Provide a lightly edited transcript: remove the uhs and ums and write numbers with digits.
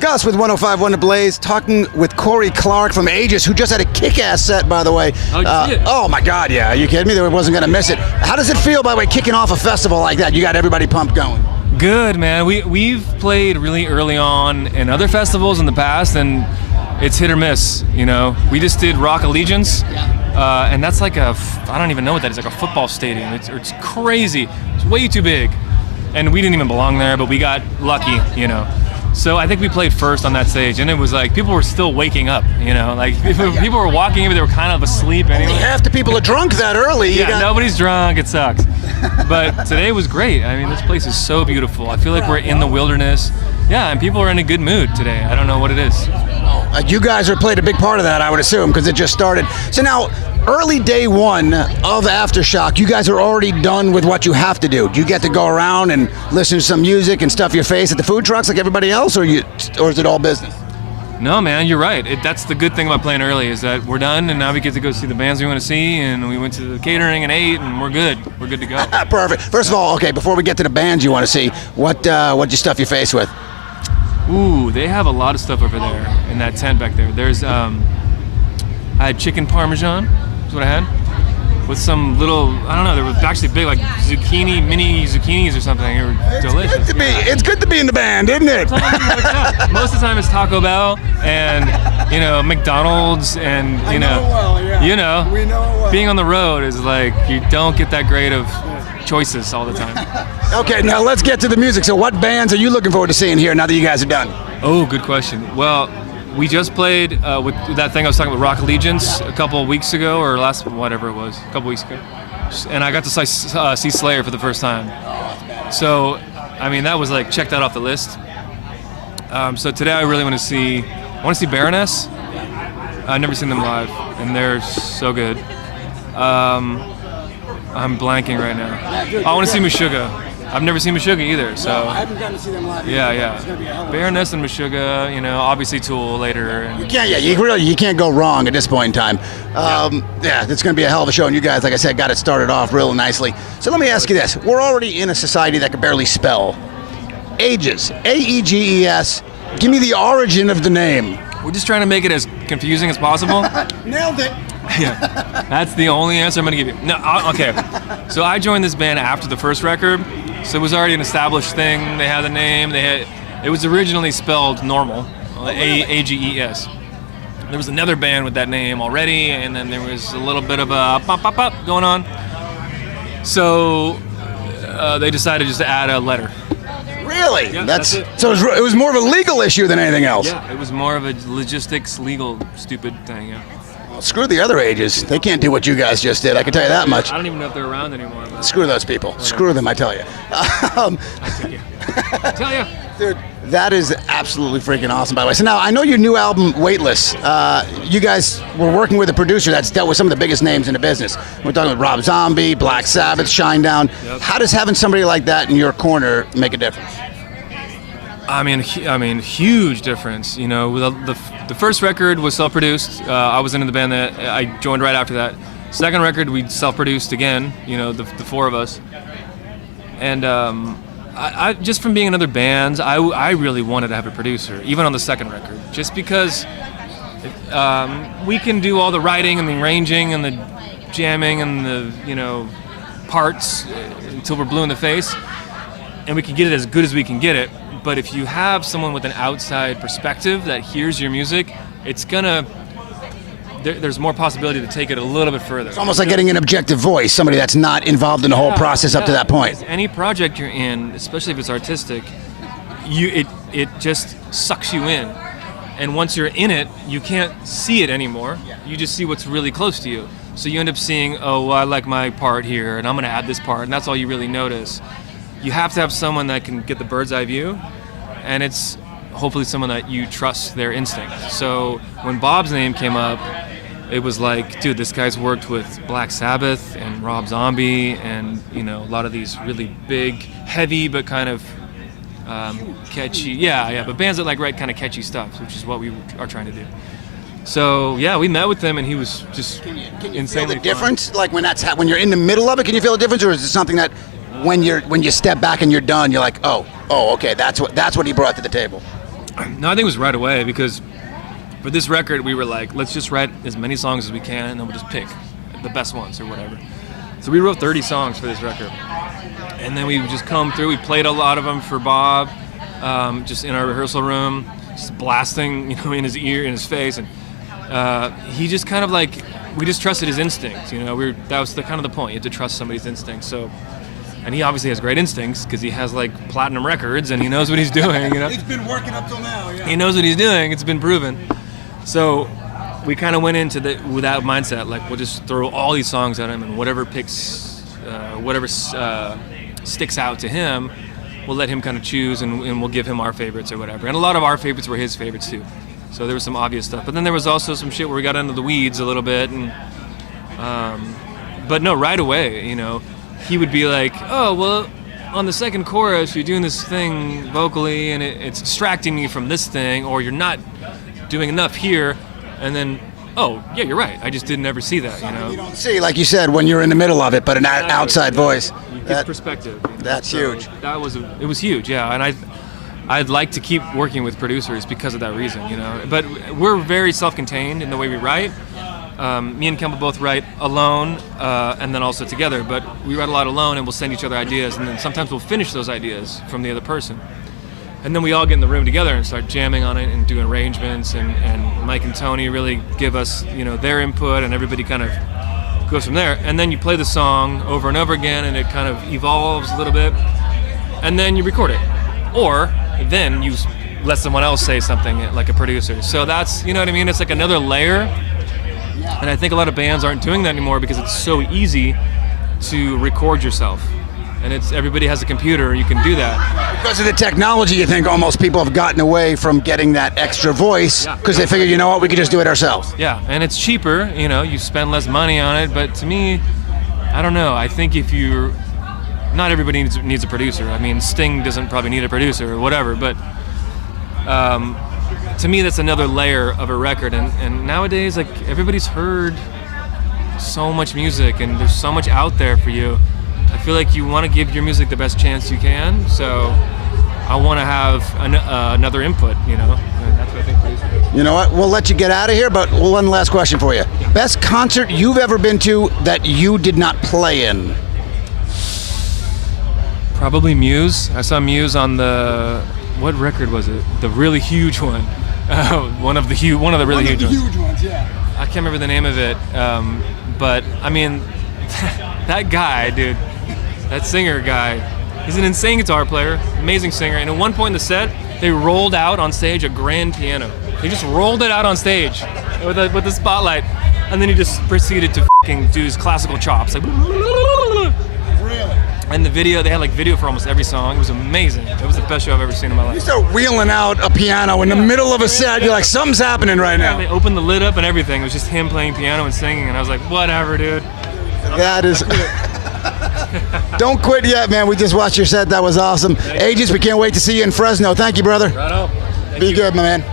Gus with 105.1 The Blaze, talking with Cory Clark from Aeges, who just had a kick-ass set, by the way. Oh my God, yeah. Are you kidding me? They wasn't going to miss it. How does it feel, by the way, kicking off a festival like that? You got everybody pumped going. Good, man. We've played really early on in other festivals in the past, and it's hit or miss, you know. We just did Rock Allegiance, and that's like I don't even know what that is, like a football stadium. It's crazy. It's way too big. And we didn't even belong there, but we got lucky, you know. So I think we played first on that stage, and it was like people were still waking up, you know. Like people were walking in, but they were kind of asleep anyway. Only half the people are drunk that early. Nobody's drunk. It sucks. But today was great. I mean, this place is so beautiful. I feel like we're in the wilderness. Yeah, and people are in a good mood today. I don't know what it is. You guys are played a big part of that, I would assume, because it just started. So now, early day one of Aftershock, you guys are already done with what you have to do. Do you get to go around and listen to some music and stuff your face at the food trucks like everybody else, or is it all business? No, man, you're right. That's the good thing about playing early, is that we're done, and now we get to go see the bands we want to see, and we went to the catering and ate, and we're good. We're good to go. Perfect. First of all, okay, before we get to the bands you want to see, what'd you stuff your face with? Ooh, they have a lot of stuff over there in that tent back there. There's, I had chicken parmesan, is what I had, with some little, I don't know, they were actually big, like mini zucchinis or something. They were delicious. It's good to be in the band, isn't it? Most of the time it's Taco Bell and, you know, McDonald's and, We know well. Being on the road is like, you don't get that great of choices all the time. Okay, now let's get to the music. So what bands are you looking forward to seeing here now that you guys are done? Oh, good question. Well, we just played with that thing I was talking about, Rock Allegiance, a couple of weeks ago, or whatever it was, a couple weeks ago. And I got to see Slayer for the first time. So, I mean, that was like, check that off the list. So today I really want to see Baroness. I've never seen them live, and they're so good. I'm blanking right now. I want to see Meshuggah. I've never seen Meshuggah either, so. No, I haven't gotten to see them live. Yeah. It's gonna be a hell of a Baroness and Meshuggah, you know, obviously Tool later. And you can't go wrong at this point in time. It's gonna be a hell of a show, and you guys, like I said, got it started off real nicely. So let me ask you this: we're already in a society that can barely spell. Aeges, Aeges. Give me the origin of the name. We're just trying to make it as confusing as possible. Nailed it. Yeah, that's the only answer I'm gonna give you. No, okay. So I joined this band after the first record, so it was already an established thing. They had the name. It was originally spelled normal, Aeges. There was another band with that name already, and then there was a little bit of a pop going on. So they decided just to add a letter. Really? Yeah, that's it. So it was more of a legal issue than anything else. Yeah, it was more of a logistics, legal, stupid thing. Yeah. Well, screw the other Aeges. They can't do what you guys just did. I can tell you that much. I don't even know if they're around anymore. Screw those people. Screw them, I tell you. I tell you. Dude, that is absolutely freaking awesome, by the way. So now, I know your new album, Weightless, you guys were working with a producer that's dealt with some of the biggest names in the business. We're talking about Rob Zombie, Black Sabbath, Shinedown. Yep. How does having somebody like that in your corner make a difference? I mean, huge difference. You know, the first record was self-produced. I was in the band that I joined right after that. Second record, we self-produced again. You know, the four of us. And I just from being in other bands, I really wanted to have a producer, even on the second record, just because we can do all the writing and the arranging and the jamming and the parts until we're blue in the face, and we can get it as good as we can get it. But if you have someone with an outside perspective that hears your music, it's gonna. There's more possibility to take it a little bit further. It's almost like getting an objective voice, somebody that's not involved in the whole process up to that point. Any project you're in, especially if it's artistic, it just sucks you in. And once you're in it, you can't see it anymore. You just see what's really close to you. So you end up seeing, oh, well, I like my part here, and I'm gonna add this part, and that's all you really notice. You have to have someone that can get the bird's eye view, and it's hopefully someone that you trust their instinct. So when Bob's name came up, it was like, dude, this guy's worked with Black Sabbath and Rob Zombie and, a lot of these really big, heavy, but kind of catchy. Yeah, but bands that write kind of catchy stuff, which is what we are trying to do. So yeah, we met with him, and he was just Can you insanely feel the difference? Like when you're in the middle of it, can you feel the difference, or is it something that when you step back and you're done, you're like, oh, okay, that's what he brought to the table? No, I think it was right away, because for this record we were like, let's just write as many songs as we can, and then we'll just pick the best ones or whatever. So we wrote 30 songs for this record, and then we just come through. We played a lot of them for Bob, just in our rehearsal room, just blasting, in his ear, in his face, and he just kind of like, we just trusted his instincts. That was the kind of the point. You have to trust somebody's instincts. So, and he obviously has great instincts because he has like platinum records and he knows what he's doing. He's been working up till now. Yeah. He knows what he's doing. It's been proven. So we kind of went into with that mindset, like we'll just throw all these songs at him, and whatever sticks out to him, we'll let him kind of choose, and we'll give him our favorites or whatever. And a lot of our favorites were his favorites too. So there was some obvious stuff, but then there was also some shit where we got into the weeds a little bit, and but no, right away, he would be like, oh, well, on the second chorus, you're doing this thing vocally, and it's distracting me from this thing, or you're not doing enough here, and then, oh, yeah, you're right. I just didn't ever see that, You don't see, like you said, when you're in the middle of it, but an outside voice. It's perspective. That's huge. It was huge, yeah, and I'd like to keep working with producers because of that reason, But we're very self-contained in the way we write. Me and Kemba both write alone, and then also together, but we write a lot alone, and we'll send each other ideas, and then sometimes we'll finish those ideas from the other person. And then we all get in the room together and start jamming on it and doing arrangements, and Mike and Tony really give us, their input, and everybody kind of goes from there. And then you play the song over and over again, and it kind of evolves a little bit, and then you record it. Or then you let someone else say something, like a producer. So that's, you know what I mean? It's like another layer. And I think a lot of bands aren't doing that anymore because it's so easy to record yourself. And everybody has a computer, you can do that. Because of the technology, you think almost people have gotten away from getting that extra voice because they figure, we could just do it ourselves. Yeah, and it's cheaper, you spend less money on it, but to me, I don't know. I think not everybody needs a producer. I mean, Sting doesn't probably need a producer or whatever, but to me, that's another layer of a record. And nowadays, like, everybody's heard so much music, and there's so much out there for you. I feel like you want to give your music the best chance you can, so I want to have another input, And that's what I think producer is. You know what? We'll let you get out of here, but one last question for you. Yeah. Best concert you've ever been to that you did not play in? Probably Muse. I saw Muse on what record was it? The really huge one. One of the really huge ones. Huge ones, yeah. I can't remember the name of it, but I mean, that guy, dude, that singer guy, he's an insane guitar player, amazing singer. And at one point in the set, they rolled out on stage a grand piano. They just rolled it out on stage with the spotlight, and then he just proceeded to do his classical chops, like. Really? And the video, they had like video for almost every song. It was amazing. It was the best show I've ever seen in my life. You start wheeling out a piano in the middle of a set, you're like, something's happening right now. They opened the lid up and everything. It was just him playing piano and singing, and I was like, whatever, dude. That is. Don't quit yet, man. We just watched your set. That was awesome. Aeges, we can't wait to see you in Fresno. Thank you, brother. Right on. Be good, my man.